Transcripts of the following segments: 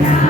God.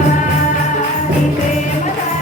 Thank you.